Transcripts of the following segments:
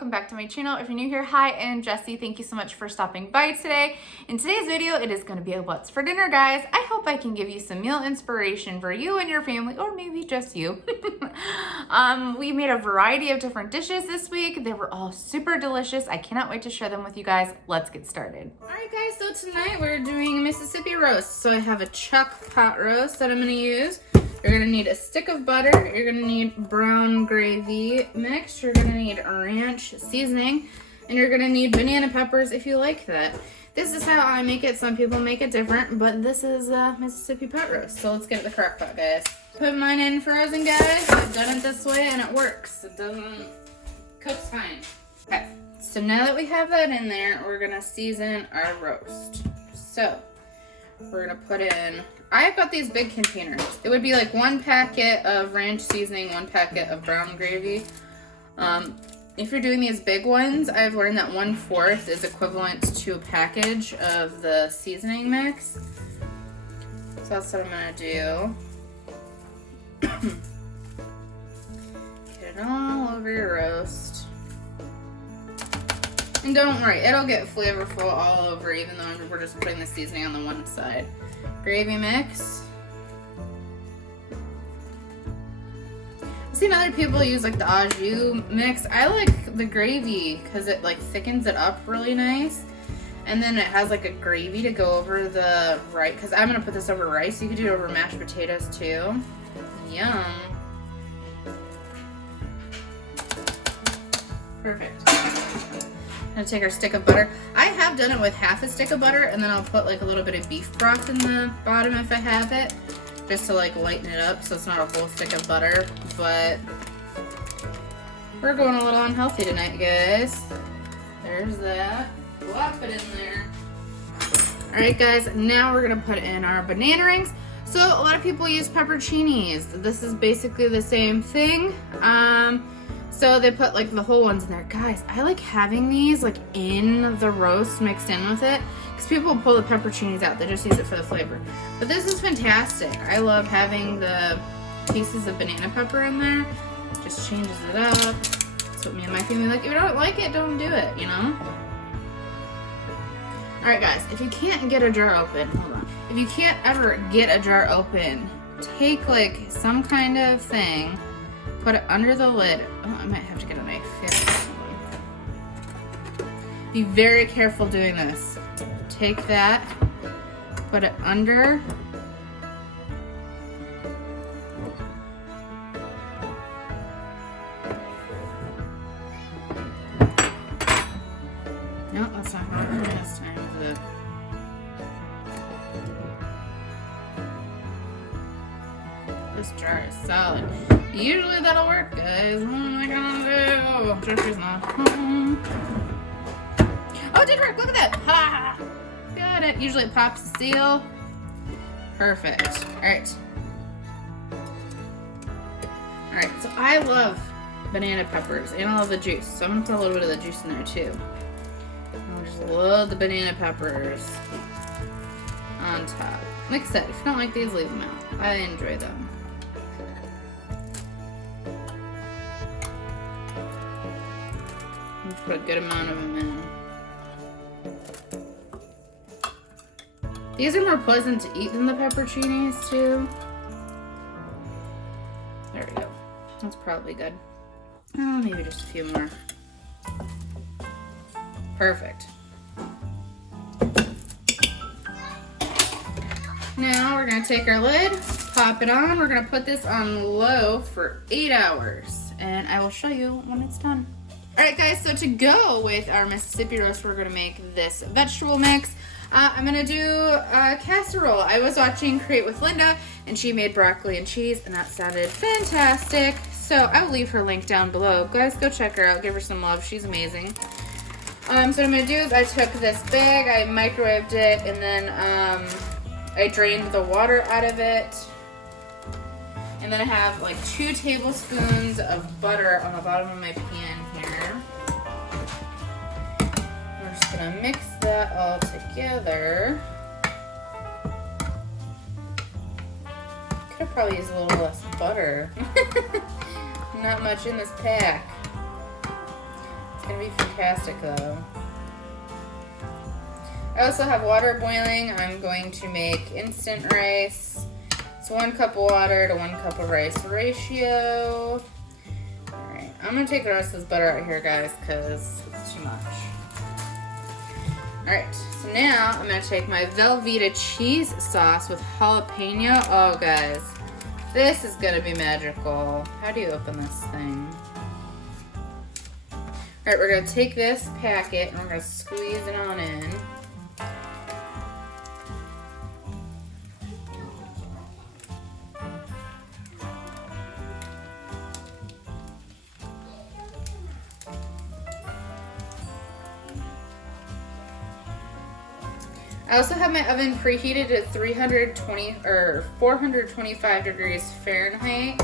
welcome back to my channel. If you're new here, hi, I'm Jessi. Thank you so much for stopping by today. In today's video, it is going to be a what's for dinner, guys. I hope I can give you some meal inspiration for you and your family, or maybe just you. We made a variety of different dishes this week. They were all super delicious. I cannot wait to share them with you guys. Let's get started. All right, guys, so tonight we're doing Mississippi roast. So I have a chuck pot roast that I'm going to use. You're gonna need a stick of butter, you're gonna need brown gravy mix, you're gonna need ranch seasoning, and you're gonna need banana peppers if you like that. This is how I make it. Some people make it different, but this is Mississippi pot roast. So let's get to the crock pot, guys. Put mine in frozen, guys. I've done it this way and it works. It doesn't, cooks fine. Okay, so now that we have that in there, we're gonna season our roast. So we're gonna put in, I've got these big containers. It would be like 1 packet of ranch seasoning, 1 packet of brown gravy. If you're doing these big ones, I've learned that 1/4 is equivalent to a package of the seasoning mix. So that's what I'm gonna do. Get it all over your roast. And don't worry, it'll get flavorful all over, even though we're just putting the seasoning on the one side. Gravy mix. I've seen other people use like the au jus mix. I like the gravy because it like thickens it up really nice. And then it has like a gravy to go over the rice, because I'm gonna put this over rice. You could do it over mashed potatoes too. Yum. Perfect. I'm gonna take our stick of butter. I have done it with half a stick of butter, and then I'll put like a little bit of beef broth in the bottom if I have it, just to like lighten it up so it's not a whole stick of butter. But we're going a little unhealthy tonight, guys. There's that. Plop it in there. Alright, guys, now we're gonna put in our banana rings. So a lot of people use pepperoncinis. This is basically the same thing. So they put like the whole ones in there. Guys, I like having these like in the roast mixed in with it, because people pull the pepperoncinis out. They just use it for the flavor. But this is fantastic. I love having the pieces of banana pepper in there. Just changes it up. That's what me and my family like. If you don't like it, don't do it, you know? Alright, guys, if you can't get a jar open, hold on. If you can't ever get a jar open, take like some kind of thing, put it under the lid. Oh, I might have to get a knife. Yeah. Be very careful doing this. Take that, put it under. No, that's not happening this time, is it? This jar is solid. Usually that'll work, guys. What am I gonna do? Jesse's not home. Oh, it did work. Look at that. Ha! Got it. Usually it pops the seal. Perfect. Alright. Alright, so I love banana peppers and I love the juice. So I'm gonna put a little bit of the juice in there too. I just love the banana peppers on top. Like I said, if you don't like these, leave them out. I enjoy them. Put a good amount of them in. These are more pleasant to eat than the pepperoncinis too. There we go. That's probably good. Oh, maybe just a few more. Perfect. Now we're gonna take our lid, pop it on. We're gonna put this on low for 8 hours, and I will show you when it's done. Alright, guys, so to go with our Mississippi roast, we're going to make this vegetable mix. I'm going to do a casserole. I was watching Create with Linda, and she made broccoli and cheese, and that sounded fantastic. So I will leave her link down below. Guys, go check her out. Give her some love. She's amazing. So what I'm going to do is I took this bag, I microwaved it, and then I drained the water out of it. And then I have like 2 tablespoons of butter on the bottom of my pan here. We're just gonna mix that all together. Could have probably used a little less butter. Not much in this pack. gonna be fantastic though. I also have water boiling. I'm going to make instant rice. It's 1 cup of water to 1 cup of rice ratio. Alright, I'm gonna take the rest of this butter out here, guys, because it's too much. Alright, so now I'm gonna take my Velveeta cheese sauce with jalapeno. Oh, guys, this is gonna be magical. How do you open this thing? Alright, we're gonna take this packet and we're gonna squeeze it on in. I also have my oven preheated at 425 degrees Fahrenheit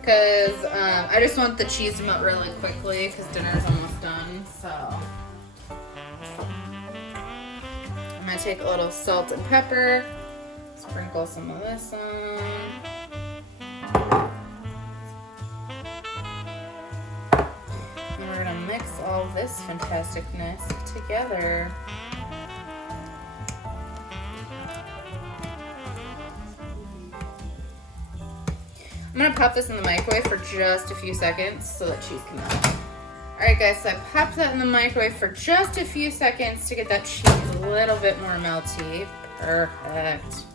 because I just want the cheese to melt really quickly because dinner's almost done. So I'm gonna take a little salt and pepper, sprinkle some of this on. And we're gonna mix all this fantasticness together. I'm gonna pop this in the microwave for just a few seconds so that cheese can melt. Alright guys, so I popped that in the microwave for just a few seconds to get that cheese a little bit more melty. Perfect.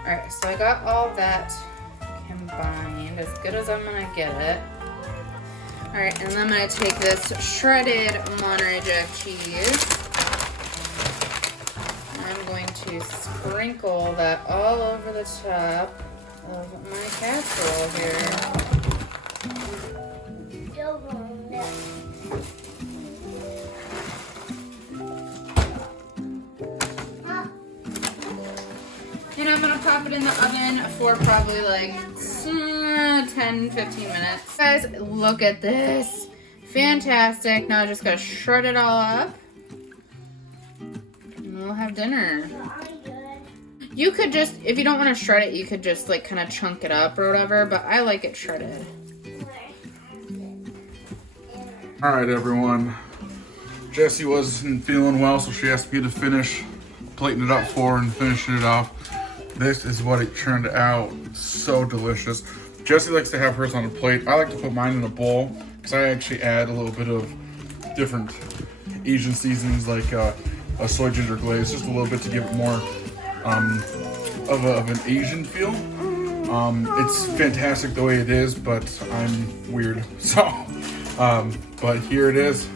Alright, so I got all that combined as good as I'm gonna get it. Alright, and then I'm going to take this shredded Monterey Jack cheese. I'm going to sprinkle that all over the top of my casserole here. And I'm going to pop it in the oven for probably like 10-15 minutes. Guys, look at this. Fantastic. Now I just gotta shred it all up. And we'll have dinner. You could just, if you don't want to shred it, you could just like kind of chunk it up or whatever, but I like it shredded. Alright everyone. Jessi wasn't feeling well, so she asked me to finish plating it up for her and finishing it off. This is what it turned out. So delicious. Jessi likes to have hers on a plate. I like to put mine in a bowl because I actually add a little bit of different Asian seasonings like a soy ginger glaze, just a little bit to give it more of an Asian feel. It's fantastic the way it is, but I'm weird. So, but here it is.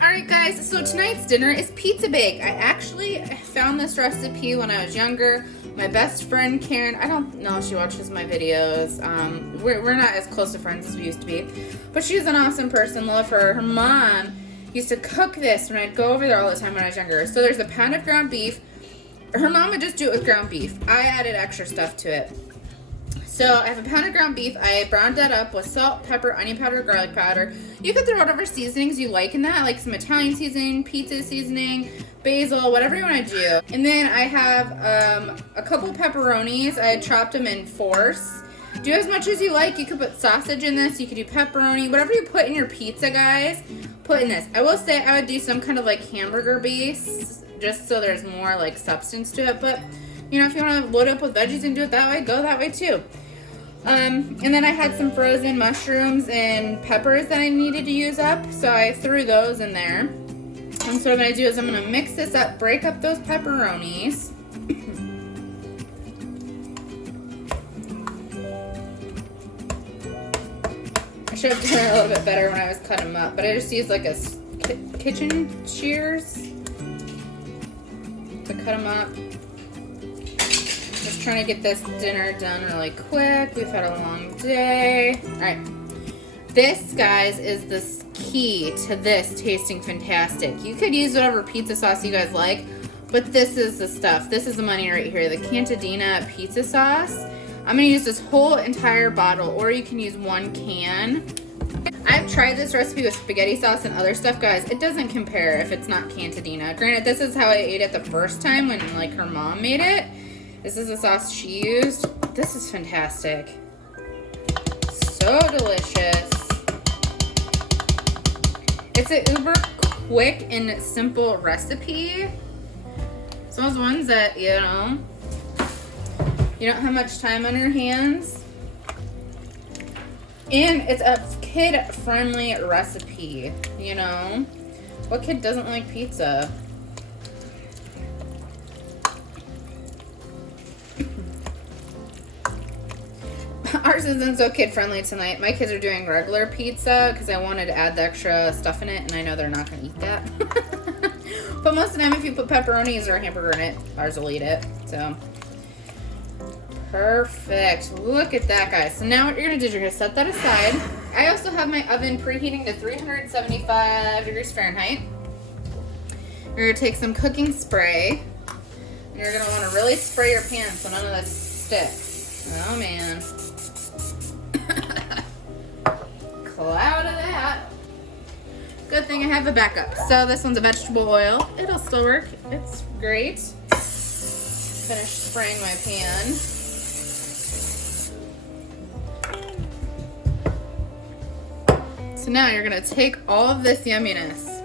Alright guys, so tonight's dinner is pizza bake. I actually found this recipe when I was younger. My best friend Karin, I don't know if she watches my videos. We're not as close to friends as we used to be, but she's an awesome person. Love her. Her mom used to cook this when I'd go over there all the time when I was younger. So there's a pound of ground beef. Her mom would just do it with ground beef. I added extra stuff to it. So I have a pound of ground beef. I browned that up with salt, pepper, onion powder, garlic powder. You could throw whatever seasonings you like in that, like some Italian seasoning, pizza seasoning, basil, whatever you want to do. And then I have a couple pepperonis. I had chopped them in fourths. Do as much as you like. You could put sausage in this. You could do pepperoni. Whatever you put in your pizza, guys, put in this. I will say I would do some kind of like hamburger base just so there's more like substance to it. But, you know, if you want to load it up with veggies and do it that way, go that way too. And then I had some frozen mushrooms and peppers that I needed to use up, so I threw those in there. And so what I'm going to do is I'm going to mix this up, break up those pepperonis. I should have done it a little bit better when I was cutting them up, but I just used like a kitchen shears to cut them up. Just trying to get this dinner done really quick. We've had a long day. All right. This, guys, is the key to this tasting fantastic. You could use whatever pizza sauce you guys like, but this is the stuff. This is the money right here, the Contadina Pizza Sauce. I'm going to use this whole entire bottle, or you can use one can. I've tried this recipe with spaghetti sauce and other stuff, guys. It doesn't compare if it's not Contadina. Granted, this is how I ate it the first time when like her mom made it. This is the sauce she used. This is fantastic. So delicious. It's an uber quick and simple recipe. It's those ones that, you know, you don't have much time on your hands. And it's a kid-friendly recipe, you know? What kid doesn't like pizza? Ours isn't so kid-friendly tonight. My kids are doing regular pizza because I wanted to add the extra stuff in it, and I know they're not going to eat that. But most of the time, if you put pepperonis or a hamburger in it, ours will eat it, so... Perfect. Look at that, guys. So now what you're going to do is you're going to set that aside. I also have my oven preheating to 375 degrees Fahrenheit. You're going to take some cooking spray. And you're going to want to really spray your pan so none of this sticks. Oh, man. Cloud of that. Good thing I have a backup. So this one's a vegetable oil. It'll still work. It's great. Finish spraying my pan. So now you're gonna take all of this yumminess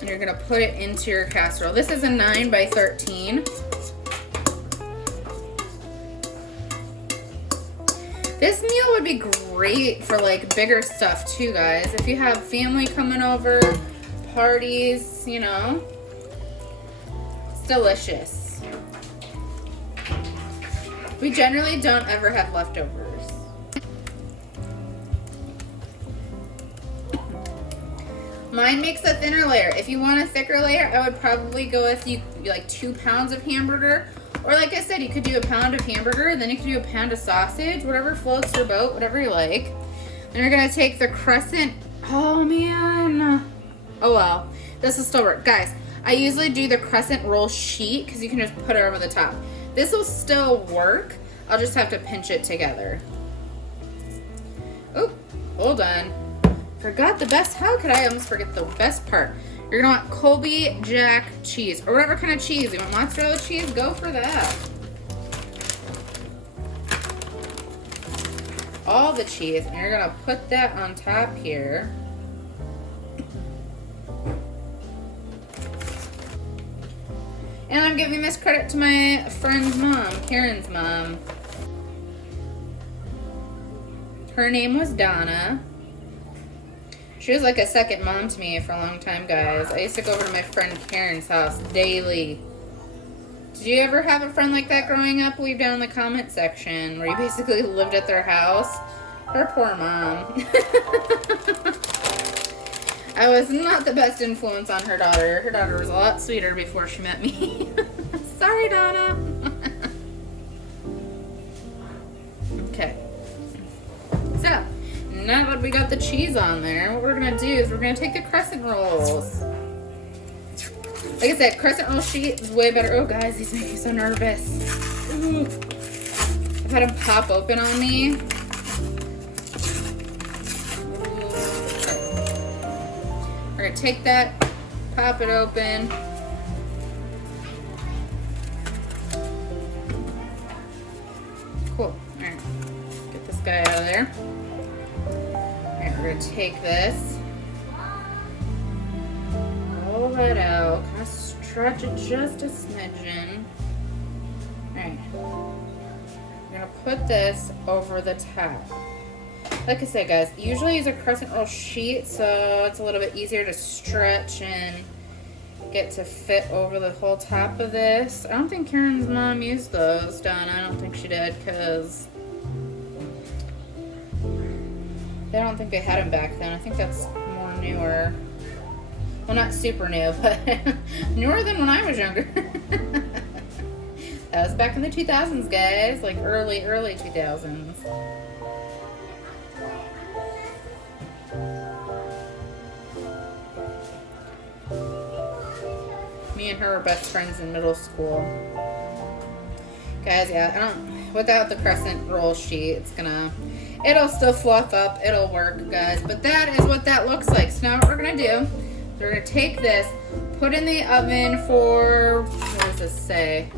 and you're gonna put it into your casserole. This is a 9 by 13. This meal would be great for like bigger stuff too, guys. If you have family coming over, parties, you know, it's delicious. We generally don't ever have leftovers. Mine makes a thinner layer. If you want a thicker layer, I would probably go with like 2 pounds of hamburger. Or like I said, you could do a pound of hamburger, then you could do a pound of sausage, whatever floats your boat, whatever you like. And you're gonna take the crescent, oh man. Oh well, this will still work. Guys, I usually do the crescent roll sheet because you can just put it over the top. This will still work. I'll just have to pinch it together. Oh, hold on. Forgot the best, how could I almost forget the best part? You're gonna want Colby Jack cheese, or whatever kind of cheese. You want mozzarella cheese? Go for that. All the cheese, and you're gonna put that on top here. And I'm giving this credit to my friend's mom, Karin's mom. Her name was Donna. She was like a second mom to me for a long time, guys. I used to go over to my friend Karin's house daily. Did you ever have a friend like that growing up? Leave down in the comment section where you basically lived at their house. Her poor mom. I was not the best influence on her daughter. Her daughter was a lot sweeter before she met me. Sorry, Donna. Okay. So, now that we got the cheese on there, what we're gonna do is we're gonna take the crescent rolls. Like I said, crescent roll sheet is way better. Oh guys, these make me so nervous. Ooh. I've had them pop open on me. We're gonna take that, pop it open. Cool, all right, get this guy out of there. We're going to take this, roll that out, kind of stretch it just a smidgen. Alright, we're going to put this over the top. Like I said, guys, usually use a crescent roll sheet so it's a little bit easier to stretch and get to fit over the whole top of this. I don't think Karin's mom used those, Donna. I don't think she did because I don't think they had them back then. I think that's more newer. Well, not super new, but newer than when I was younger. That was back in the 2000s, guys. Like early 2000s. Me and her were best friends in middle school. Guys, yeah, without the crescent roll sheet. It'll still fluff up. It'll work, guys. But that is what that looks like. So now what we're gonna do, we're gonna take this, put in the oven for, what does this say?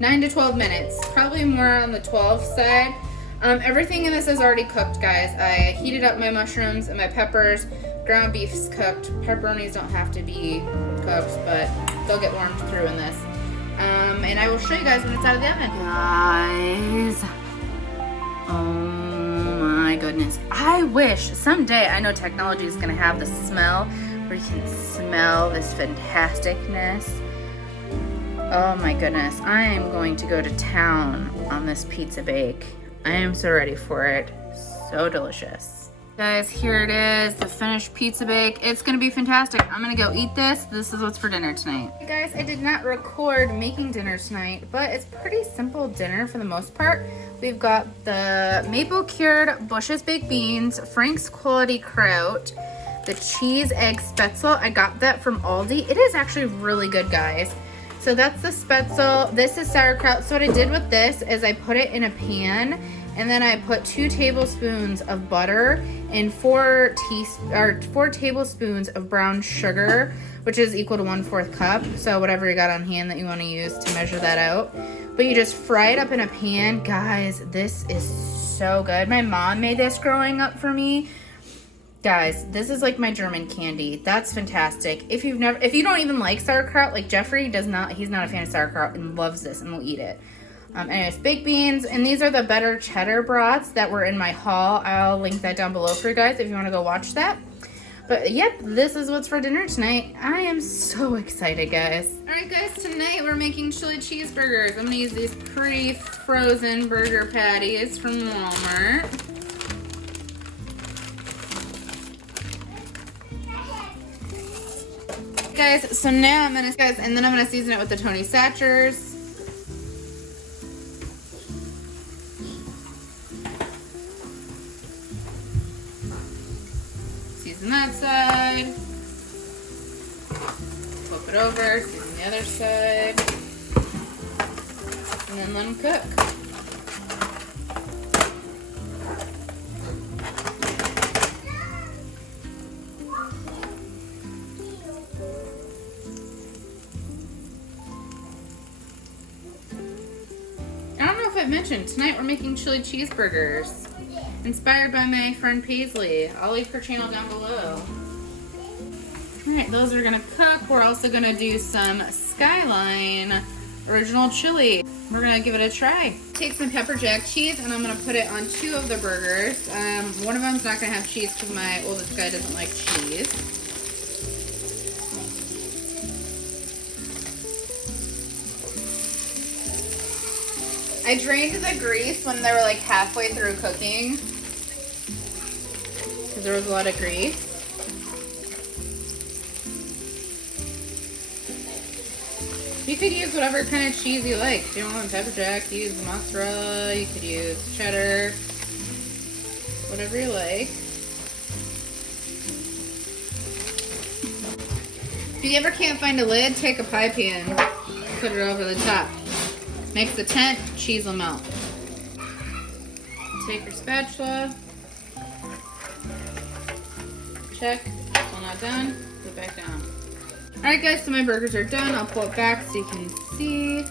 9 to 12 minutes. Probably more on the 12 side. Everything in this is already cooked, guys. I heated up my mushrooms and my peppers. Ground beef's cooked. Pepperonis don't have to be cooked, but they'll get warmed through in this. And I will show you guys when it's out of the oven. Guys, oh my goodness. I wish someday, I know technology is gonna have the smell where you can smell this fantasticness. Oh my goodness, I am going to go to town on this pizza bake. I am so ready for it. So delicious. Guys, here it is, the finished pizza bake. It's gonna be fantastic. I'm gonna go eat this. This is what's for dinner tonight. Hey guys, I did not record making dinner tonight, but it's pretty simple dinner for the most part. We've got the maple cured Bush's baked beans, Frank's quality kraut, the cheese egg spetzel. I got that from Aldi. It is actually really good, guys. So that's the spetzel. This is sauerkraut. So what I did with this is I put it in a pan, and then I put 2 tablespoons of butter and 4 tablespoons of brown sugar, which is equal to 1/4 cup. So whatever you got on hand that you want to use to measure that out. But you just fry it up in a pan. Guys, this is so good. My mom made this growing up for me. Guys, this is like my German candy. That's fantastic. If you don't even like sauerkraut, like Jeffrey he's not a fan of sauerkraut and loves this and will eat it. Anyways, baked beans, and these are the better cheddar brats that were in my haul. I'll link that down below for you guys if you want to go watch that. But yep, this is what's for dinner tonight. I am so excited, guys. All right, guys, tonight we're making chili cheeseburgers. I'm gonna use these pre-frozen burger patties from Walmart. Guys, so now I'm gonna season it with the Tony Satchers. Season that side. Flip it over, season the other side. And then let them cook. I mentioned tonight we're making chili cheeseburgers inspired by my friend Paisley. I'll leave her channel down below. Alright, those are gonna cook. We're also gonna do some Skyline original chili. We're gonna give it a try. Take some pepper jack cheese and I'm gonna put it on 2 of the burgers. One of them's not gonna have cheese because my oldest guy doesn't like cheese. I drained the grease when they were like halfway through cooking because there was a lot of grease. You could use whatever kind of cheese you like. If you don't want pepper jack, use mozzarella, you could use cheddar, whatever you like. If you ever can't find a lid, take a pie pan, put it over the top. Makes the tent, cheese will melt. Take your spatula. Check, still not done, put it back down. Alright guys, so my burgers are done. I'll pull it back so you can see.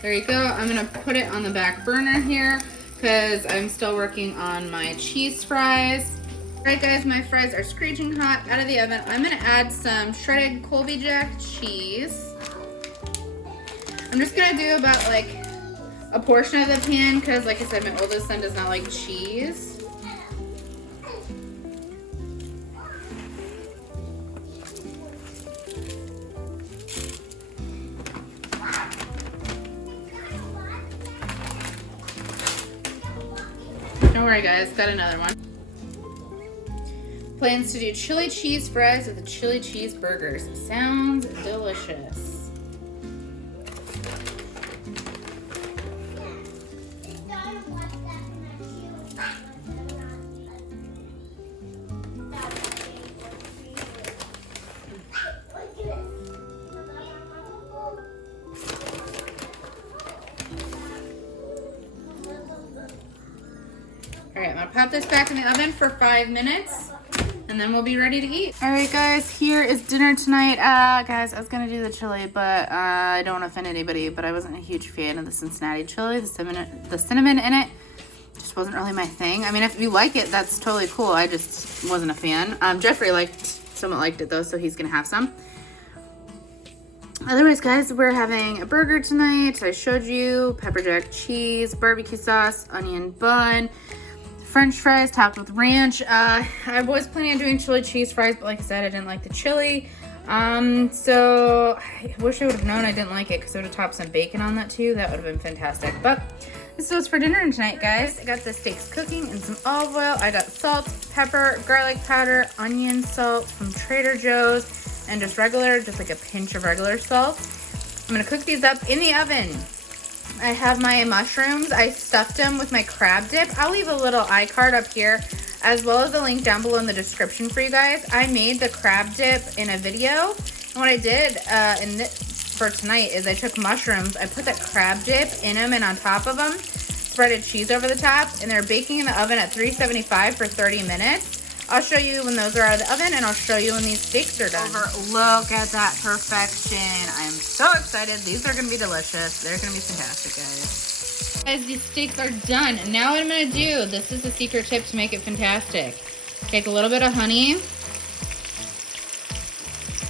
There you go. I'm gonna put it on the back burner here because I'm still working on my cheese fries. Alright guys, my fries are screeching hot out of the oven. I'm gonna add some shredded Colby Jack cheese. I'm just gonna do about like a portion of the pan because like I said, my oldest son does not like cheese. Don't worry guys, got another one. Plans to do chili cheese fries with the chili cheese burgers. Sounds delicious. All right, I'm gonna pop this back in the oven for 5 minutes and then we'll be ready to eat. All right, guys, here is dinner tonight. Guys, I was gonna do the chili, but I don't want to offend anybody, but I wasn't a huge fan of the Cincinnati chili. The cinnamon in it just wasn't really my thing. I mean, if you like it, that's totally cool. I just wasn't a fan. Jeffrey somewhat liked it though, so he's gonna have some. Otherwise, guys, we're having a burger tonight. I showed you pepper jack cheese, barbecue sauce, onion bun, French fries topped with ranch. I was planning on doing chili cheese fries, but like I said, I didn't like the chili. So I wish I would have known I didn't like it because I would have topped some bacon on that too. That would have been fantastic. But this is what's for dinner tonight, guys. I got the steaks cooking in some olive oil. I got salt, pepper, garlic powder, onion salt from Trader Joe's, and just like a pinch of regular salt. I'm gonna cook these up in the oven. I have my mushrooms. I stuffed them with my crab dip. I'll leave a little iCard up here, as well as a link down below in the description for you guys. I made the crab dip in a video. And what I did for tonight is I took mushrooms, I put that crab dip in them and on top of them, spreaded cheese over the top, and they're baking in the oven at 375 for 30 minutes. I'll show you when those are out of the oven, and I'll show you when these steaks are done. Look at that perfection. I am so excited. These are gonna be delicious. They're gonna be fantastic, guys. Guys, these steaks are done. Now what I'm gonna do, this is the secret tip to make it fantastic. Take a little bit of honey,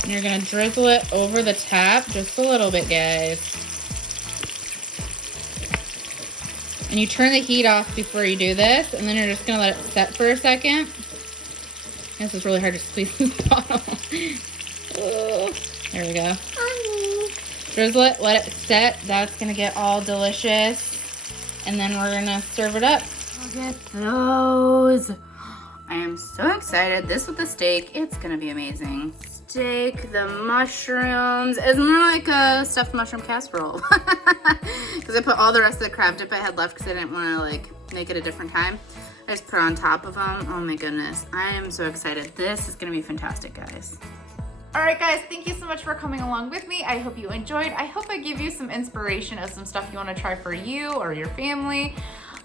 and you're gonna drizzle it over the top, just a little bit, guys. And you turn the heat off before you do this, and then you're just gonna let it set for a second. This is really hard to squeeze this bottle. Oh, there we go. Drizzle it, let it set. That's gonna get all delicious. And then we're gonna serve it up. Look at those. I am so excited. This with the steak, it's gonna be amazing. Steak, the mushrooms. It's more like a stuffed mushroom casserole. Because I put all the rest of the crab dip I had left because I didn't want to like make it a different time. I just put it on top of them. Oh my goodness. I am so excited. This is gonna be fantastic, guys. All right, guys, thank you so much for coming along with me. I hope you enjoyed. I hope I give you some inspiration of some stuff you wanna try for you or your family.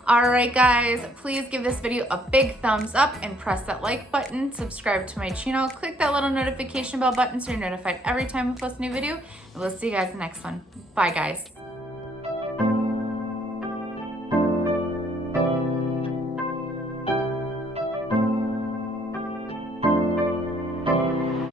All right, guys, please give this video a big thumbs up and press that like button. Subscribe to my channel. Click that little notification bell button so you're notified every time I post a new video. And we'll see you guys in the next one. Bye, guys.